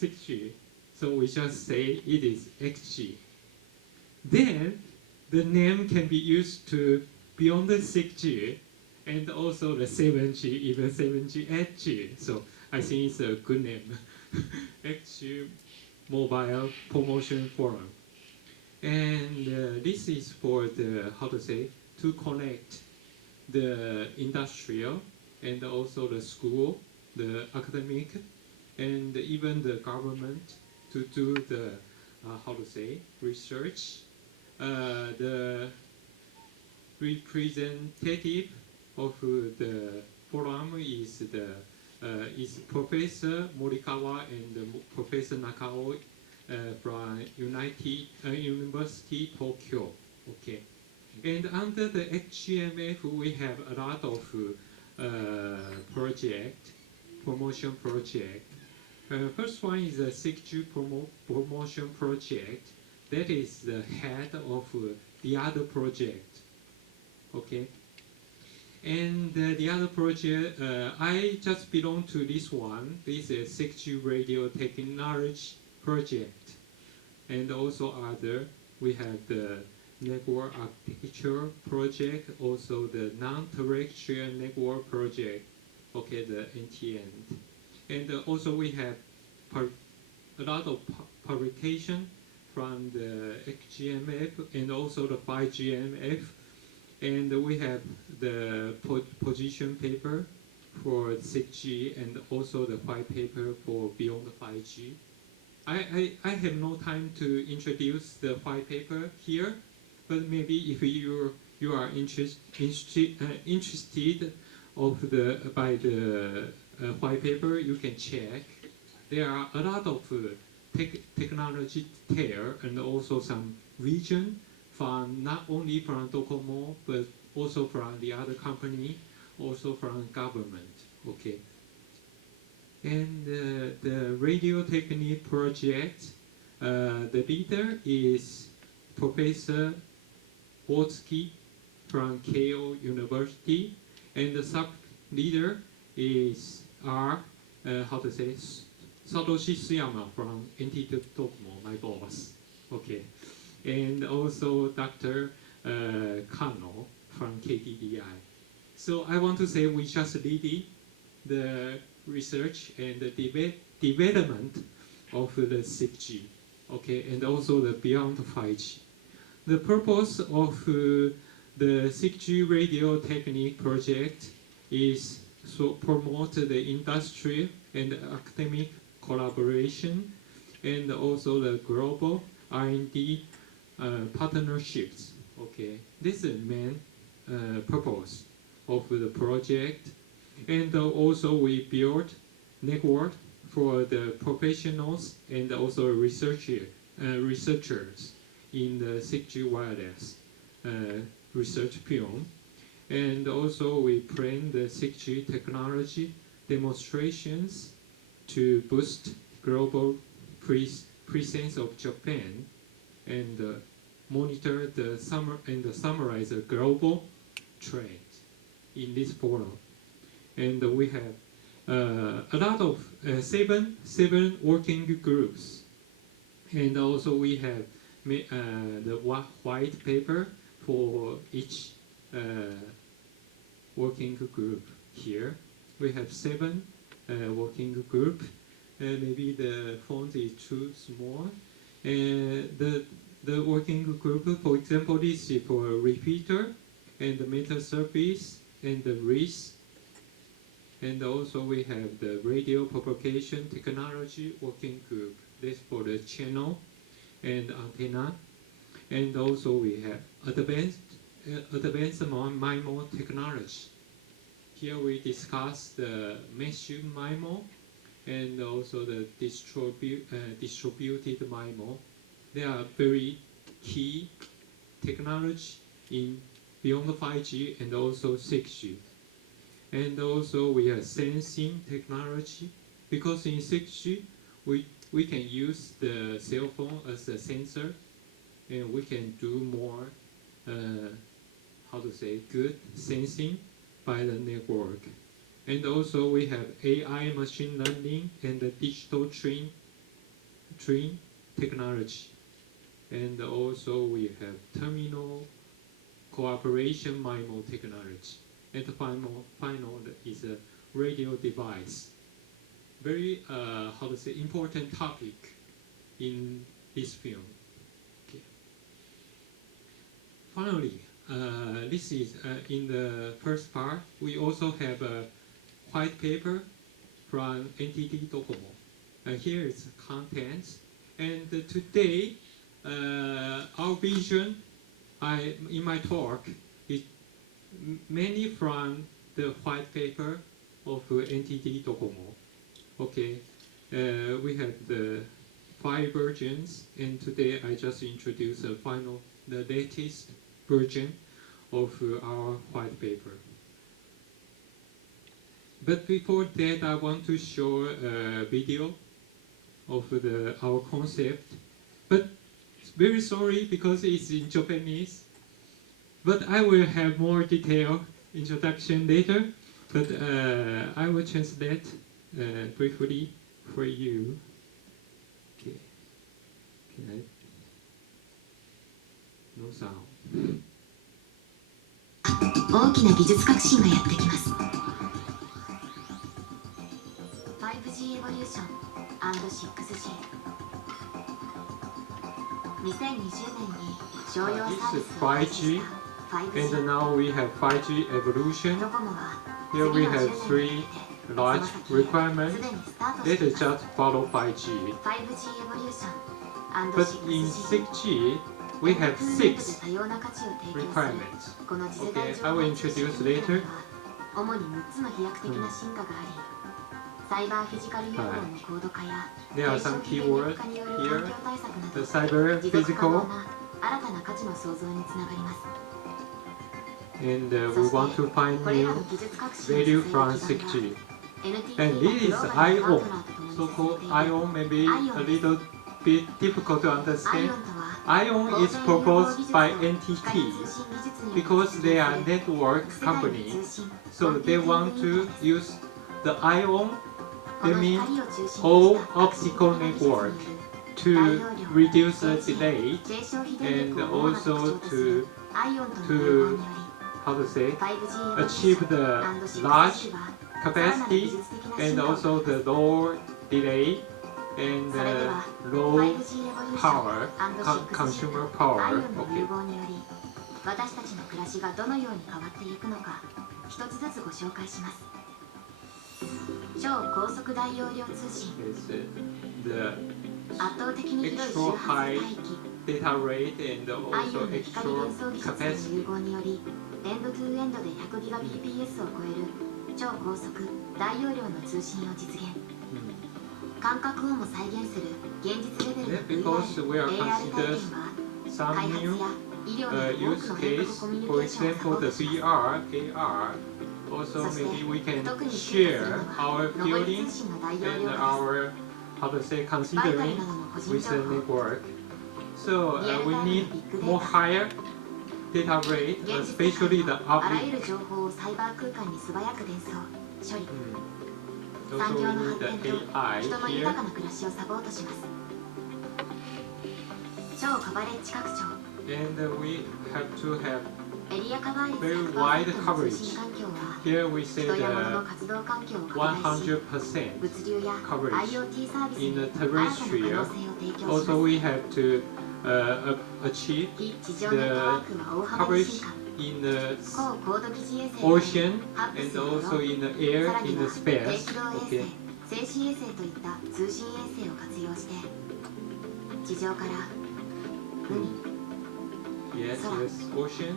6G. So we just say it is XG. Then the name can be used to beyond the 6G and also the 7G, even 7G, 8G. So I think it's a good name. XG Mobile Promotion Forum. And this is for the, how to say, to connect the industrial and also the school, the academic, and even the government to do the, how to say, research. The representative of the forum is the is Professor Morikawa and Professor Nakao from University Tokyo. Okay, and under the HGMF we have a lot of promotion project. First one is the 6G promotion project. That is the head of the other project. Okay. And the other project, I just belong to this one. This is 6G radio technology project. And also other, we have the network architecture project, also the non-terrestrial network project, okay, the NTN. And also we have a lot of publication from the XGMF and also the 5GMF. And we have the position paper for 6G and also the white paper for beyond 5G. I have no time to introduce the white paper here, but maybe if you are interested of by the white paper, you can check. There are a lot of technology there and also some region from not only from Docomo but also from the other company, also from government. Okay. And the radio technique project, the leader is Professor Wozki from Keio University, and the sub leader is how to say, Satoshi Suyama from NTT Docomo, my boss. Okay. And also Dr. Kano from KDDI. So I want to say we just lead the research and the development of the 6G, okay, and also the beyond 5G. The purpose of the 6G radio technique project is to promote the industry and academic collaboration and also the global R&D partnerships. Okay, this is the main purpose of the project. And also we build network for the professionals and also researchers in the 6G wireless research field. And also we plan the 6G technology demonstrations to boost global presence of Japan and monitor the summarize the global trend in this forum. And we have a lot of seven working groups, and also we have the white paper for each working group. Here we have 7 working group. Maybe the font is too small. The working group, for example, this is for repeater and the meta surface and the wreath. And also we have the radio propagation technology working group. This for the channel and antenna. And also we have advanced MIMO technology. Here we discuss the mesh MIMO and also the distributed MIMO. They are very key technology in beyond 5G and also 6G. And also we have sensing technology, because in 6G we can use the cell phone as a sensor, and we can do more how to say, good sensing by the network. And also we have AI machine learning and the digital twin Dream technology. And also we have terminal cooperation MIMO technology. And the final is a radio device. Very, important topic in this film. Okay. Finally, this is in the first part. We also have a white paper from NTT Docomo. Here is contents. And today, our vision in my talk is mainly from the white paper of NTT Docomo. Okay, we have the 5 versions, and today I just introduce the latest version of our white paper. But before that, I want to show a video of our concept. But very sorry because it's in Japanese. But I will have more detailed introduction later. But I will translate briefly for you. Okay. No sound. 大きな技術革新がやってきます。5G エボリューション &6G。2020年に商用サービスを開始した 5G。 And now we have 5G evolution. ドコモは Here we have 3 large requirements. Let us just follow 5G. 5G エボリューション But in &6G。 6G, we have 6多様な価値を提供する requirements. この次世代 Okay, 情 I 報 will 通信 introduce インターネ later. ットは主に6つの飛躍的な進化があり、サイバーフィジカル融合の高度化や There are some 低 keywords 化による here. 環境対策な The ど cyber 持続可能 physical, な新たな価値の創造につながります。 and we want to find これら new の技術革新を value 支え from る基盤 6G. が NTT And が this グ is ローバルなパー ION. トナーと共に So-called 進めている ION may be a little bit difficult to アイオ understand. ンとは ION is proposed by NTT because they are network company. So they want to use the ION, that means all optical network, to reduce the delay and also to how to say achieve the large capacity and also the low delay and low power, consumer アイ power. オンの融 Okay. 合により私たちの暮らしがどのように変わっていくのか一つずつご紹介します。超高速大容量通信 It's the 圧倒的に広い周波数帯域 data rate and アイオ also ンの光 extra 伝送技術の capacity. 融合によりエンドトゥーエンドで 100Gbps を超える超高速大容量の通信を実現。感覚をも再現する現実レベル Yeah, の because we are VR、AR 体 considered 験は some 開発 new や医療など多 use くの変 case, 革コミュニケ for ーションをサポ example, ー the トします。 VR, AR. Also, maybe we can 特に進化する share のは our 上り feelings 通信の大容 and 量化です。 our, how to say, バイタル considering などの個人 with 情 the 報 network. So リアル we タイム need のビッグデ more ータ higher data rate, 現実世 especially 界 the のあら uplink. ゆる情報をサイバー空間に素早く伝送処理 Also, 産 we 業の need 発展 the と AI 人の here. 豊かな暮らしをサポートします。超カバレッジ拡張 And we have to have エリアカバー率 very 100% wide の通信環境は here we say 人や物 the の活動環境を拡大し 100% 物流や coverage IoT サービス in に the 新たな可能性を terrestrial. 提供しま Also, す。 we have to achieve 非地上ネットワークは大幅に進 coverage 化。 in the 高高度疑似衛星 ocean ハップ and スやドロ also ーン in the air, さらに in は the 低 space. 軌道衛 Okay. 星、静止衛星といった通信衛星を活用して地上から海、 Yes, 空 yes, ocean,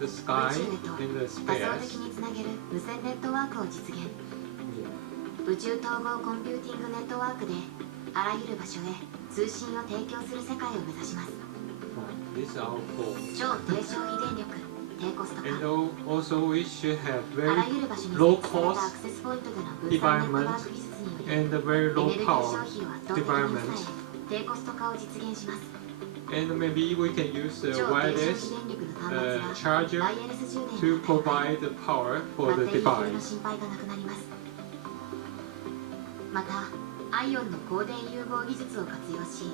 the 宇 sky, 宙へと and the 多層的 space. につなげる無線ネットワークを実現。 Yeah. 宇宙統合コンピューティングネットワークであらゆる場所へ通信を提供する世界を目指します。 This is our goal. 超低消費電力、低コスト化 And also, we should have あら very ゆる場所に設 low 置されたア cost クセスポイントでの分散ネットワーク技術により and very エ low ネルギー power 消費を圧倒的に抑え低コスト化を実現します。 and maybe we can use the 超低消 wireless 費電力の端末や charger ワイヤレス充 to 電が与え provide the power バ for ッ the テリー切れの device. 心配がなくなります。またアイオンの光電融合技術を活用し、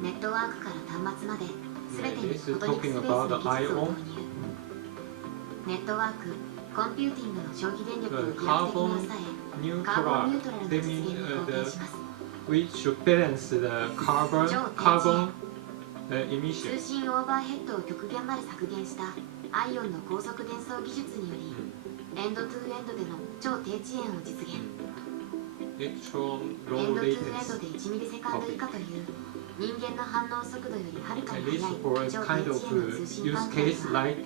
ネットワークから端末まで全てにフォトニクスベースの技術を導入。ネットワーク、コンピューティングの消費電力を飛躍的に抑え、カーボンニュートラルの実現に貢献します。We should balance the carbon 通 emission. 信オーバーヘッドを極限まで削減したアイオンの高速伝送技術により、エンドトゥーエンドでの超低遅延を実現。Electron エ low ンドトゥーエンド latency. で1ミリセカンド以下という人間の反応速度よりはるか And に this 速い for a 超 kind 低 of 遅延の通信 use 環境 case が like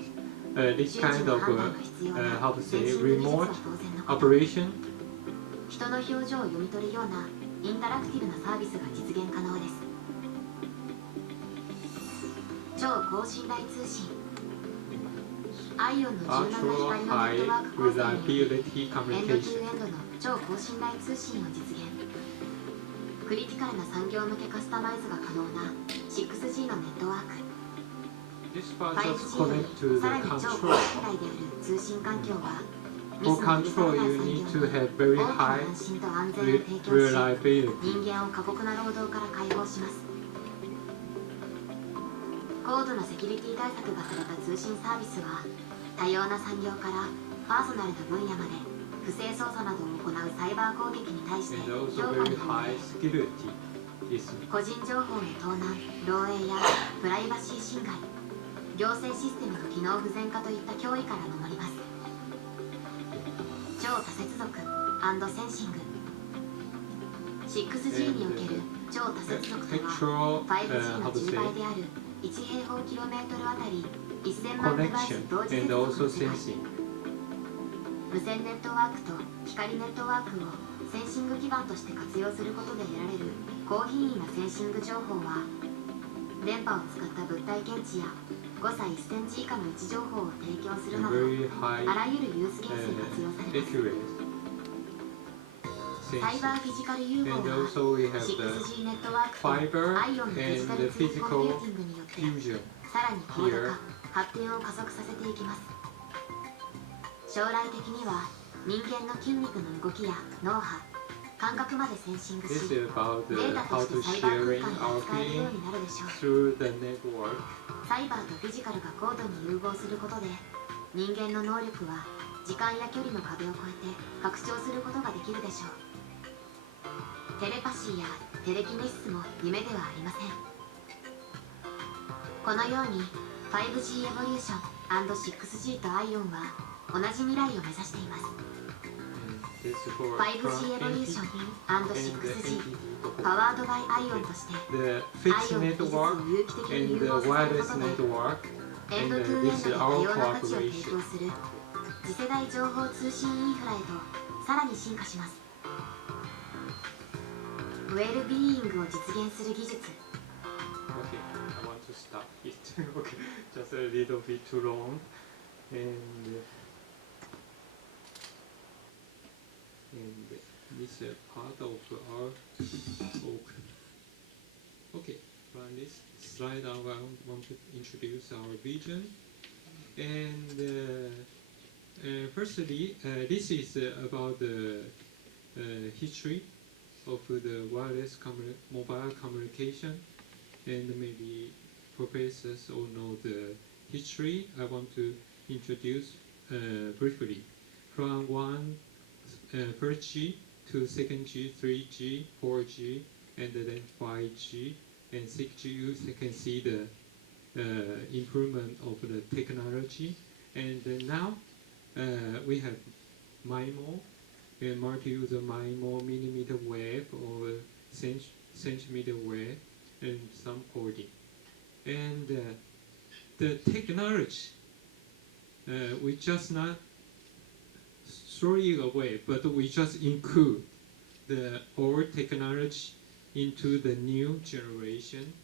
this 瞬時 kind の of 判断が必要な how to セン say シング技術は remote 当然のこと。 operation. 人の表情を読み取るようなインタラクティブなサービスが実現可能です。超高信頼通信。アイオンの柔軟な Ultra 光のネット high ワーク構成により reliability エンドトゥ communication. ーエンドの超高信頼通信を実現。クリティカルな産業向けカスタマイズが可能な 6G のネットワーク。 This part just 5G よ connect り to さら the に超 control. 高信頼である通信環境はミ For スの許さ control, れない you 産 need 業 to に have very 大きな high 安心と安全を提供し、 reliability. 人間を過酷な労働から解放します。高度なセキュリティ対策がされた通信サービスは多様な産業からパーソナルな分野まで不正操作などを行うサイバー攻撃に対して And also 強化 very に加 high え、 security. Yes. 個人情報の盗難、漏洩やプライバシー侵害、行政システムの機能不全化といった脅威から守ります。超多接続&センシング。 6G における超多接続とは Actual 5G の how to 10 say 倍である1平方キロメートルあたり1000万デバイス connection 同時接 and 続の also 世界。 sensing. 無線ネットワークと光ネットワークをセンシング基盤として活用することで得られる高品位なセンシング情報は、電波を使った物体検知や誤差1センチ以下の位置情報を提供する And など very high あらゆるユースケースに活用されます。 accurate サイバ sensing. ーフィジカル融合 And は also we have the6G ネットワークと fiber アイオンのデジ and タ the ルツインコン physical ピューティングによって fusion. さらに高度化、発展を加速させていきます。将来的には人間の筋肉の動きや脳波、感覚までセンシング This し、 is about デ the ータ how と to してサイバー sharing 空間で our 扱えるよう feeling になるでしょう。 through the network. サイバーとフィジカルが高度に融合することで、人間の能力は時間や距離の壁を越えて拡張することができるでしょう。テレパシーやテレキネシスも夢ではありません。このように 5G エボリューション &6G とアイオンは同じ未来を目指しています。 This for 5G エボリューション and the &6G entity パワードバイアイオンとして the ア fixed イオンの技術を network 有機的に and 融 the 合させる wireless ことで network エン and ドトゥーエン this ド is で多 our 様な価値を提 cooperation. 供する次世代情報通信インフラへとさらに進化します。ウェルビーイングを実現する技術。 Okay, I want to stop it. Okay, just a little bit too long. And this is part of our talk. Okay, from this slide I want to introduce our vision. And firstly, this is about the history of the wireless mobile communication, and maybe professors all know the history. I want to introduce briefly from first G to second G, 3G, 4G, and then 5G and 6G. You can see the improvement of the technology, and now we have MIMO. Multi-user MIMO, millimeter wave or centimeter wave, and some coding. And the technology, we just not throw it away, but we just include the old technology into the new generation.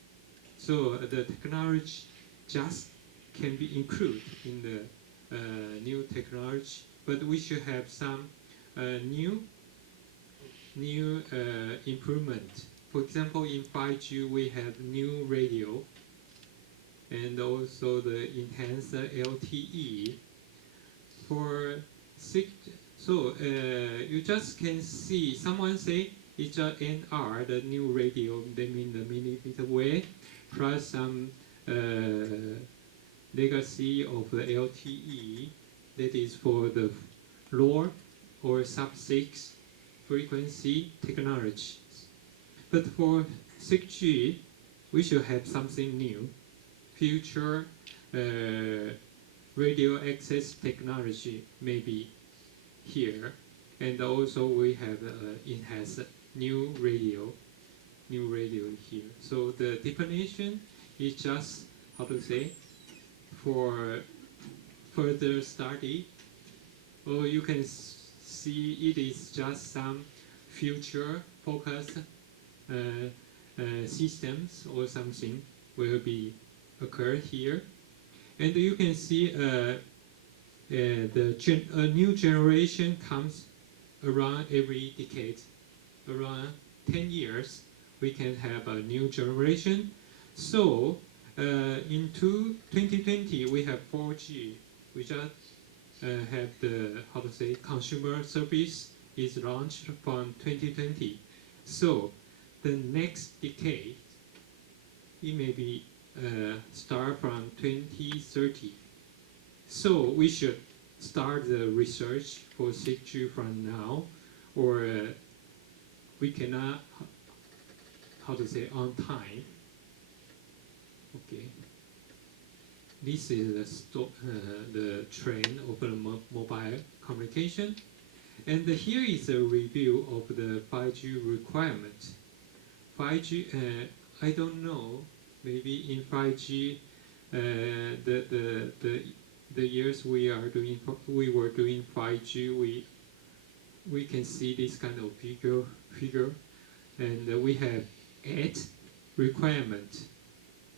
So the technology just can be included in the new technology, but we should have some new improvement. For example, in 5G we have new radio and also the enhanced LTE. For 6, so you just can see someone say it's a NR, the new radio, they mean the millimeter wave, plus some legacy of the LTE, that is for the lower or sub-6 frequency technologies. But for 6G, we should have something new, future radio access technology maybe here, and also we have it has new radio here. So the definition is just how to say for further study, or you can see it is just some future focused systems or something will be occur here, and you can see a new generation comes around every decade, around 10 years we can have a new generation. So in 2020 we have 4G. We just have the how to say consumer service is launched from 2020. So the next decade it may be start from 2030. So we should start the research for 6G from now, or we cannot how to say on time. Okay. This is the trend of the mobile communication, and here is a review of the 5G requirement. 5G, I don't know. Maybe in 5G, the years we were doing 5G, we can see this kind of figure, and we have 8 requirements.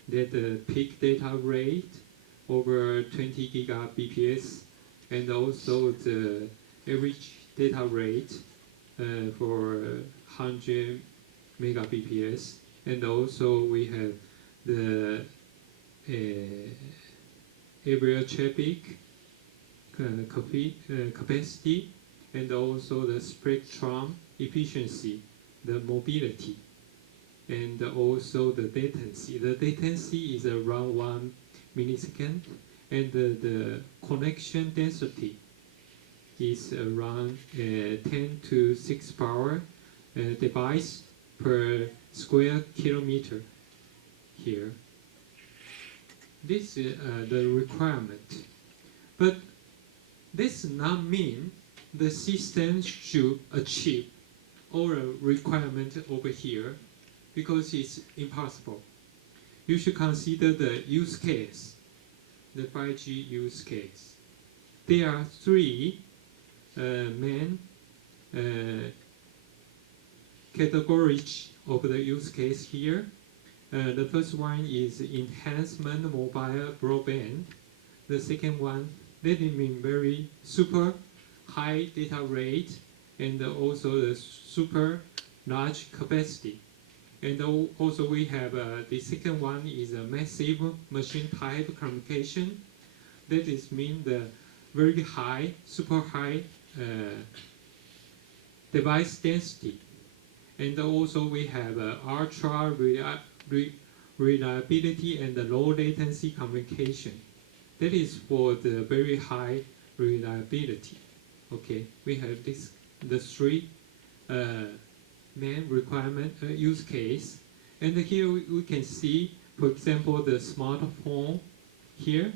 That the peak data rate over 20 gigabps, and also the average data rate for 100 megabps, and also we have the area traffic capacity, and also the spectrum efficiency, the mobility, and also the latency. The latency is around 1 millisecond, and the connection density is around 10 to 6 power device per square kilometer here. This is the requirement. But this does not mean the system should achieve all the requirement over here, because it's impossible. You should consider the use case, the 5G use case. There are 3 main categories of the use case here. The first one is enhancement mobile broadband. The second one, that means very super high data rate, and also the super large capacity. And also we have the second one is a massive machine type communication. That is mean the very high, super high device density. And also we have ultra reliability and the low latency communication. That is for the very high reliability. Okay, we have the 3 main requirement use case, and here we can see, for example, the smartphone here.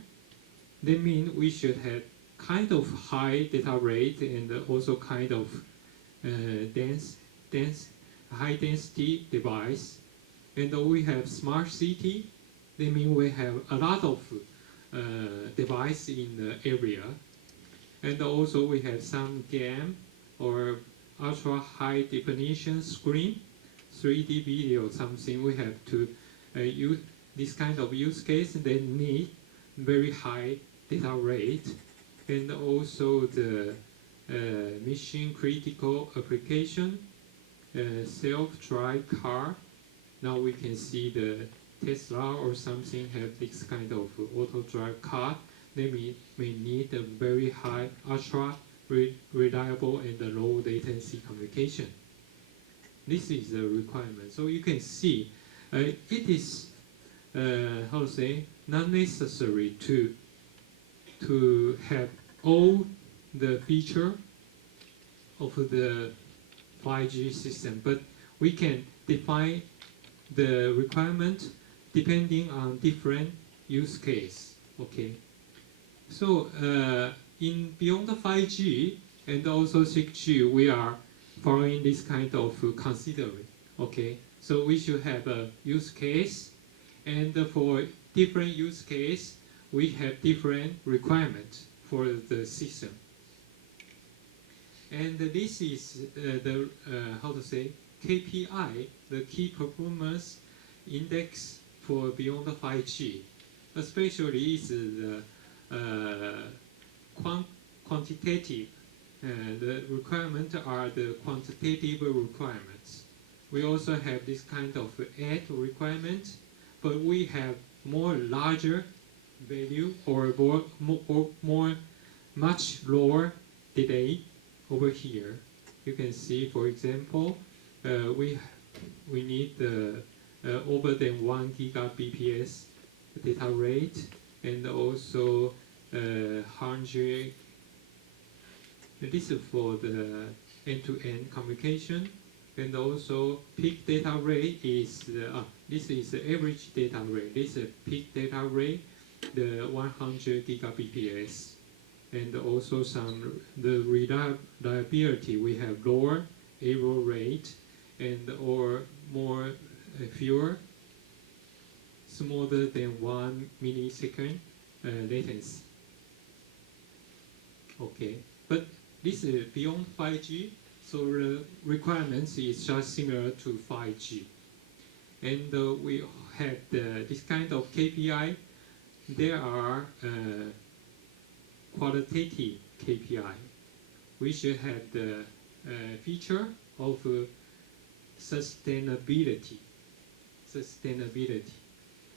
That means we should have kind of high data rate and also kind of high density device. And we have smart city. That means we have a lot of device in the area, and also we have some game or ultra high definition screen, 3D video, something. We have to use this kind of use case. They need very high data rate, and also the mission critical application, self-drive car. Now we can see the Tesla or something have this kind of auto drive car. They may need a very high, ultra reliable and low latency communication. This is a requirement. So you can see it is how to say, not necessary to have all the feature of the 5G system, but we can define the requirement depending on different use case. Okay, so in beyond the 5G and also 6G, we are following this kind of considering. Okay, so we should have a use case, and for different use case, we have different requirements for the system. And this is the how to say, KPI, the key performance index for beyond the 5G. Especially is the quantitative. The requirements are the quantitative requirements. We also have this kind of ad requirement, but we have more larger value or more much lower delay over here. You can see, for example, we need over than 1 gigabps data rate, and also 100. This is for the end-to-end communication, and also peak data rate is this is the average data rate. This is peak data rate, the 100 gigabps, and also the reliability. We have lower error rate and or more fewer, smaller than 1 millisecond latency. Okay, but this is beyond 5G, so the requirements is just similar to 5G. And we have this kind of KPI. There are qualitative KPI. We should have the feature of sustainability.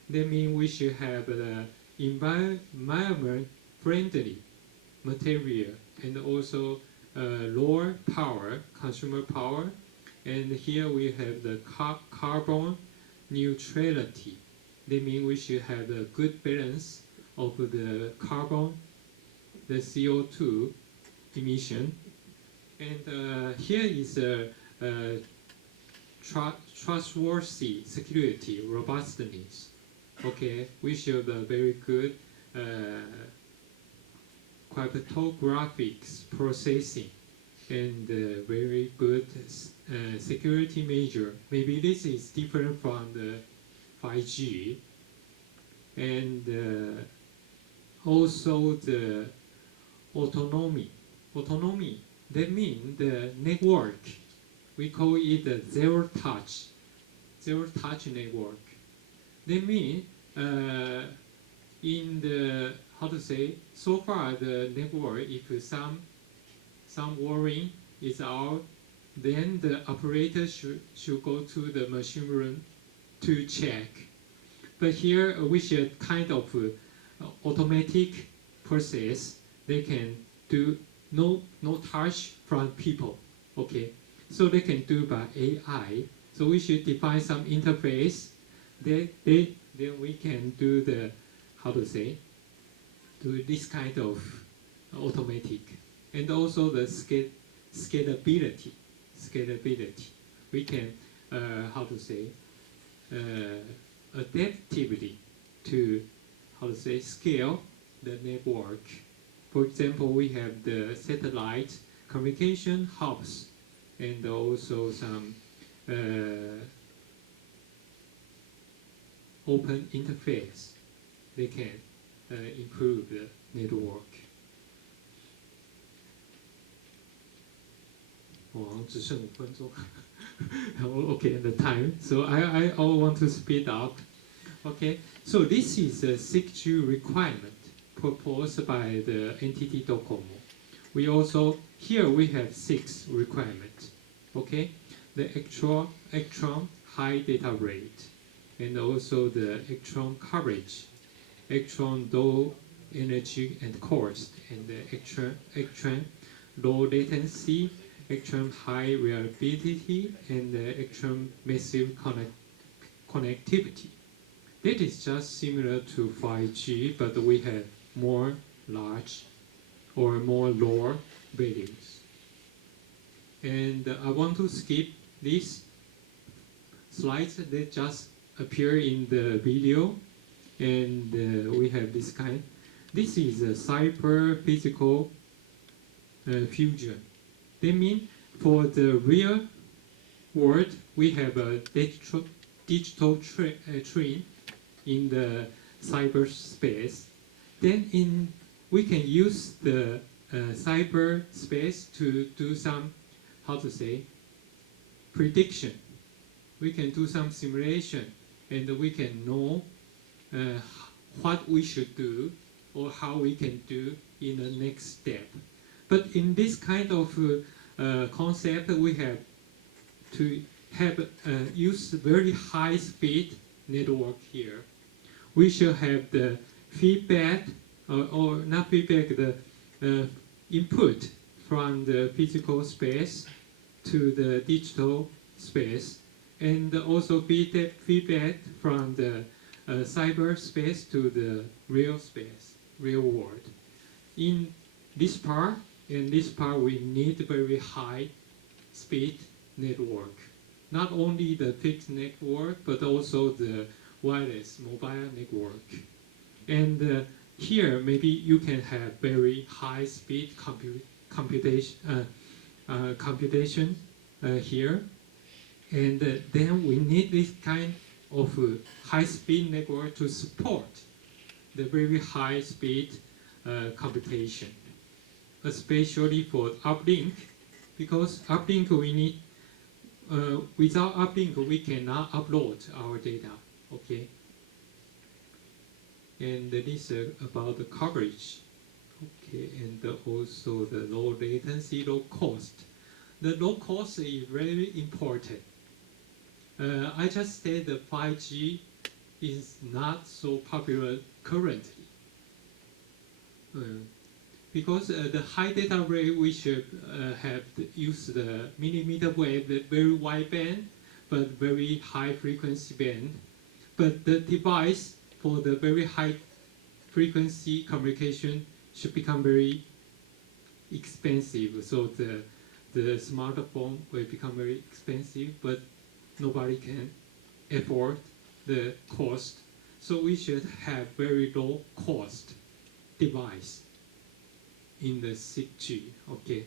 That means we should have the environment-friendly material, and also lower power, consumer power. And here we have the carbon neutrality. That means we should have a good balance of the carbon, the CO2 emission. And here is a trustworthy security, robustness. Okay, we should have a very good cryptographics processing, and very good security measure. Maybe this is different from the 5G. And also the autonomy. That means the network. We call it the zero touch network. That means in the, how to say, so far the network, if some warning is out, then the operator should go to the machine room to check. But here we should kind of automatic process. They can do no touch from people. Okay, so they can do by AI. So we should define some interface. Then we can do the, how to say, do this kind of automatic. And also the scalability. We can, how to say, adaptively to, how to say, scale the network. For example, we have the satellite communication hubs, and also some open interface. They can improve the network. 只剩5分钟. Okay, the time. So I want to speed up. Okay, so this is a 6G requirement proposed by the NTT Docomo. We also, here we have 6 requirements. Okay, the Electron high data rate, and also the Electron coverage, Electron low energy and cost, and the Electron low latency, extreme high reliability, and extreme massive connectivity. That is just similar to 5G, but we have more large or more lower values. And I want to skip these slides that just appear in the video, and we have this kind. This is a cyber-physical fusion. They mean for the real world, we have a digital twin in the cyberspace. Then we can use the cyberspace to do some, how to say, prediction. We can do some simulation, and we can know what we should do or how we can do in the next step. But in this kind of concept, we have to have use very high speed network here. We should have the feedback, or not feedback, the input from the physical space to the digital space, and also feedback from the cyberspace to the real space, real world. In this part and this part, we need very high speed network. Not only the fixed network, but also the wireless mobile network. And here, maybe you can have very high speed computation here. And then we need this kind of high speed network to support the very high speed computation, especially for uplink, because uplink we need, without uplink we cannot upload our data, okay? And this is about the coverage, okay, and also the low latency, low cost. The low cost is very important. I just said that 5G is not so popular currently. Because the high data rate, we should have use the millimeter wave, the very wide band, but very high frequency band. But the device for the very high frequency communication should become very expensive. So the smartphone will become very expensive, but nobody can afford the cost. So we should have very low cost device in the 6G, okay.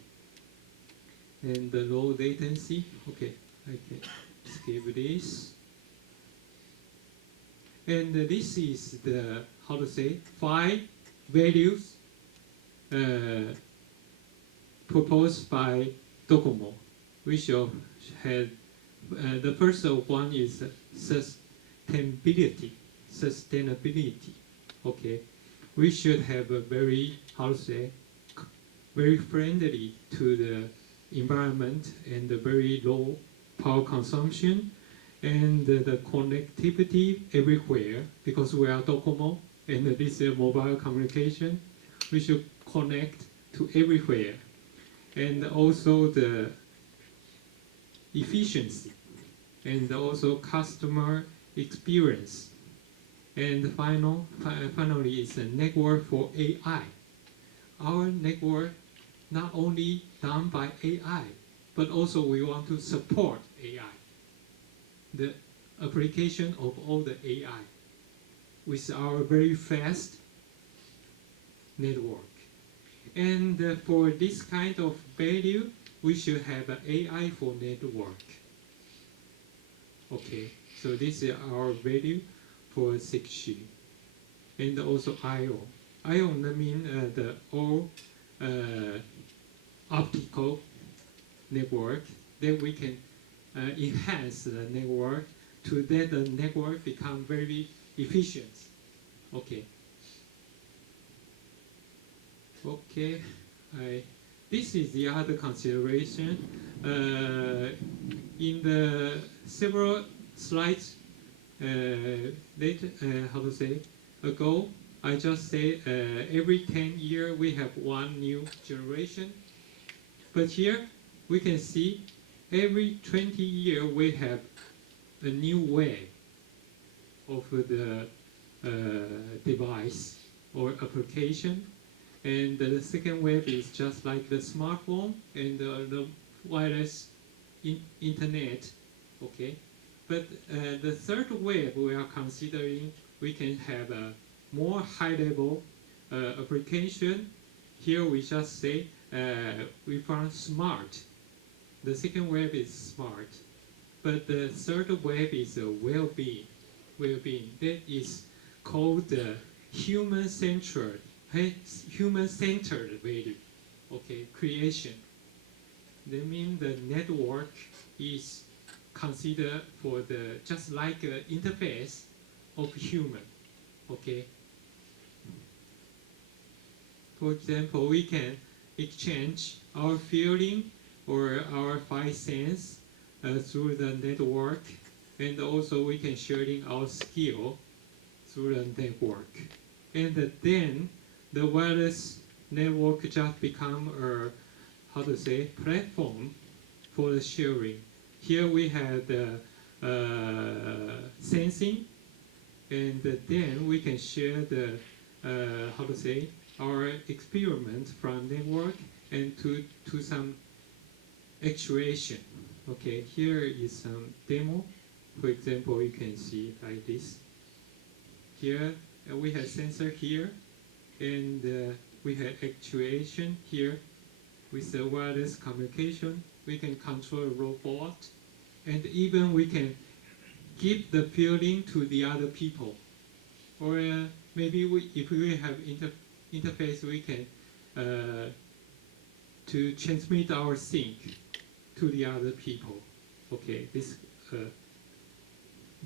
And the low latency, okay, I can skip this. And this is the, how to say, 5 values proposed by Docomo, which had, the first one is sustainability, okay. We should have a very, how to say, very friendly to the environment and very low power consumption, and the connectivity everywhere, because we are Docomo and this is mobile communication. We should connect to everywhere, and also the efficiency, and also customer experience. And finally is a network for AI. Our network not only done by AI, but also we want to support AI. The application of all the AI with our very fast network. And for this kind of value, we should have an AI for network. Okay, so this is our value for 6G. And also I/O. I/O means the all optical network that we can enhance the network to let the network become very efficient. Okay. Okay. This is the other consideration. In the several slides later, how to say, ago, I just say every 10 years we have one new generation. But here, we can see every 20 years we have a new way of the device or application. And the second wave is just like the smartphone and the wireless internet, okay? But the third wave we are considering, we can have a more high-level application. Here we just say we found smart. The second wave is smart. But the third wave is well-being. Well-being. That is called human-centered value, okay, creation. That means the network is considered for the just like an interface of human, okay. For example, we can exchange our feeling or our five sense through the network, and also we can sharing our skill through the network, and then the wireless network just become a platform for the sharing. Here we have the sensing, and then we can share the our experiment from network and to some actuation. Okay, here is some demo. For example, you can see like this. Here we have sensor here, and we have actuation here. With the wireless communication, we can control a robot, and even we can give the feeling to the other people. Or maybe if we have interface, we can to transmit our think to the other people. Okay, this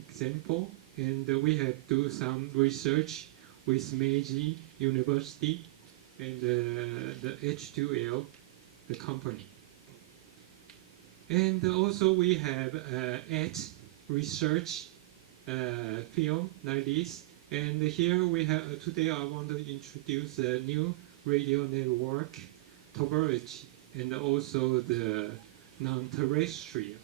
example, and we have do some research with Meiji University and the H2L, the company. And also we have 8 research film like this. And here we have, today I want to introduce a new radio network topology and also the non-terrestrial.